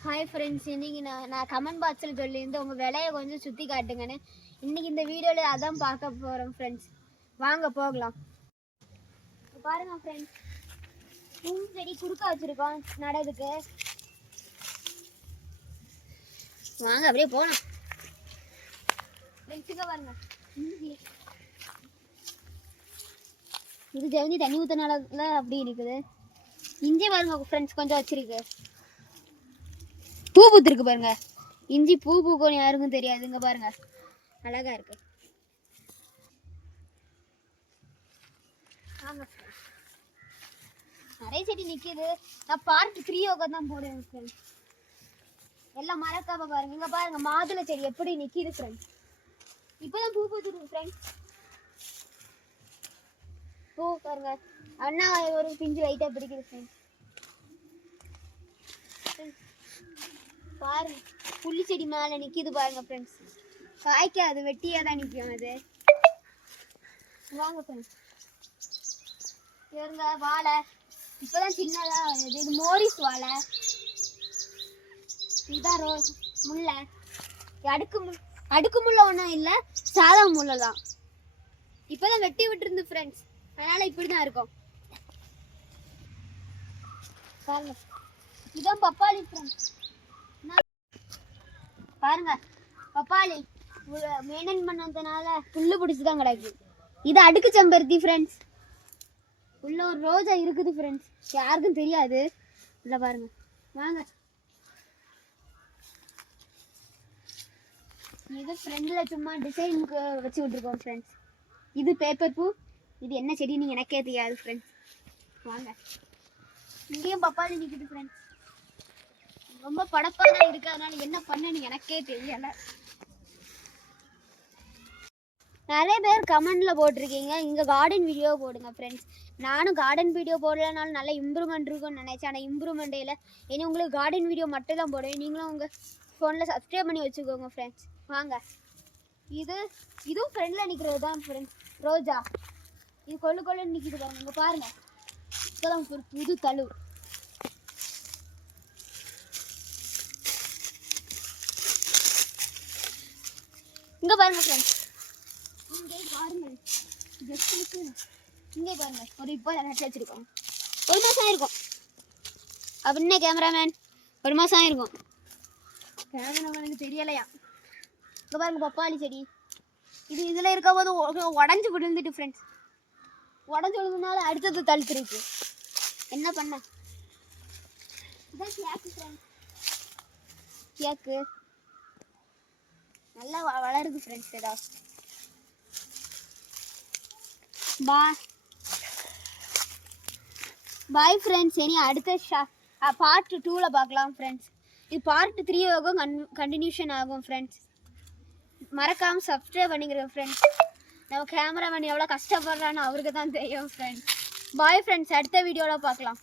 Hi friends, இன்னைக்கு நான் comment பாக்ஸில் சொல்லியிருந்தேன் உங்கள் விலையை கொஞ்சம் சுற்றி காட்டுங்கன்னு. இன்னைக்கு இந்த வீடியோவில் அதான் பார்க்க போகிறோம் ஃப்ரெண்ட்ஸ். வாங்க போகலாம். பாருங்க ஃப்ரெண்ட்ஸ், செடி குறுக்க வச்சுருக்கோம் நடதுக்கு. வாங்க அப்படியே போகலாம் ஃப்ரெண்ட்ஸுக்கு. பாருங்க, இது ஜெவந்தி தண்ணி ஊற்றினால அப்படி இருக்குது. இஞ்சி பாருங்க ஃப்ரெண்ட்ஸ், கொஞ்சம் வச்சிருக்கு. பூ பூத்துருக்கு பாருங்க. இஞ்சி பூ பூக்கும் யாருக்கும் தெரியாதுங்க. பாருங்க, அழகா இருக்கு. நிறைய செடி நிக்குது. நான் பார்ட் 3 தான் போடுவேன் ஃப்ரெண்ட்ஸ். எல்லாம் மறக்காம பாருங்க. இங்க பாருங்க, மாதுளை செடி எப்படி நிக்குது ஃப்ரெண்ட்ஸ். இப்பதான் பூ பூத்துருக்கு ஃப்ரெண்ட்ஸ். பூ பாருங்க, அண்ணா ஒரு பிஞ்சு லைட்டா பிடிக்குது ஃப்ரெண்ட்ஸ். பாருங்க, புள்ளி செடி மேல நிக்குது பாருங்க ஃப்ரெண்ட்ஸ். காய்க்காது, வெட்டியா தான் நிக்கும் அது. வாங்க ஃப்ரெண்ட்ஸ், இவங்க வாழை இப்பதான் சின்னதா வருது. இது மோரிஸ் வாழை. இதான் ரோஸ் முல்லை. அடுக்கு முல்லை ஒன்றும் இல்லை, சாதா முல்லை தான். இப்பதான் வெட்டி விட்டுருந்து ஃப்ரெண்ட்ஸ், அதனால இப்படிதான் இருக்கும். பாருங்க, இதான் பப்பாளி ஃப்ரெண்ட்ஸ். பாருங்க, பப்பாளி மெயின்டைன் பண்ணதுனால புல்லு பிடிச்சுதான் கிடக்கு. இது அடுக்கு செம்பருத்தி ஃப்ரெண்ட்ஸ். உள்ள ஒரு ரோஜா இருக்குது ஃப்ரெண்ட்ஸ், யாருக்கும் தெரியாது. இல்லை பாருங்க, வாங்க. இது ஃப்ரெண்டில் சும்மா டிசைனுக்கு வச்சு விட்டுருக்கோம் ஃப்ரெண்ட்ஸ். இது பேப்பர் பூ. இது என்ன செடின்னு எனக்கே தெரியாது ஃப்ரெண்ட்ஸ். வாங்க, இங்கேயும் பப்பாளி நிற்குது ஃப்ரெண்ட்ஸ். ரொம்ப படப்பா தான் இருக்கு, அதனால என்ன பண்ணன்னு எனக்கே தெரியல. நிறைய பேர் கமெண்ட்ல போட்டிருக்கீங்க இங்க கார்டன் வீடியோ போடுங்க ஃப்ரெண்ட்ஸ். நானும் கார்டன் வீடியோ போடலனாலும் நல்ல இம்ப்ரூவ்மெண்ட் இருக்கும்னு நினைச்சேன். ஆனால் இம்ப்ரூவ்மெண்ட் இல்லை. இனி உங்களுக்கு கார்டன் வீடியோ மட்டும் தான் போடுவேன். நீங்களும் உங்கள் ஃபோனில் சப்ஸ்கிரைப் பண்ணி வச்சுக்கோங்க ஃப்ரெண்ட்ஸ். வாங்க, இதுவும் ஃப்ரெண்டில் நிற்கிறது தான் ஃப்ரெண்ட்ஸ். ரோஜா இது கொள்ளுன்னு நிற்கிது பாருங்க. இங்கே பாருங்க, இப்போதான் ஒரு புது தழு. இங்கே பாருங்க ஃப்ரெண்ட்ஸ், இங்கே பாருங்க, இங்கே பாருங்க. ஒரு இப்போ நட்டு வச்சிருக்கோம். 1 மாதம் ஆயிருக்கும் அப்படின்னே கேமராமேன். 1 மாதம் ஆயிருக்கும். கேமராமேனுக்கு தெரியலையா. இங்கே பாருங்க, பப்பாளி செடி. இதில் இருக்கும் போது உடஞ்சி விழுந்துட்டு ஃப்ரெண்ட்ஸ். உடஞ்சி விழுந்ததுனால அடுத்தது தழுத்துருக்கு. என்ன பண்ண. இதான் கேக்கு ஃப்ரெண்ட்ஸ். கேக்கு நல்லா வளருது ஃப்ரெண்ட்ஸ். ஏதாவது பாய் ஃப்ரெண்ட்ஸ். இனி அடுத்த பார்ட் 2ல பார்க்கலாம் ஃப்ரெண்ட்ஸ். இது பார்ட் 3 ஆகும், கண்டினியூஷன் ஆகும் ஃப்ரெண்ட்ஸ். மறக்காமல் சப்ஸ்கிரைப் பண்ணிக்கிறேன் ஃப்ரெண்ட்ஸ். நம்ம கேமராமேன் எவ்வளோ கஷ்டப்படுறான்னு அவருக்கு தான் தெரியும் ஃப்ரெண்ட்ஸ். பாய் ஃப்ரெண்ட்ஸ், அடுத்த வீடியோவில் பார்க்கலாம்.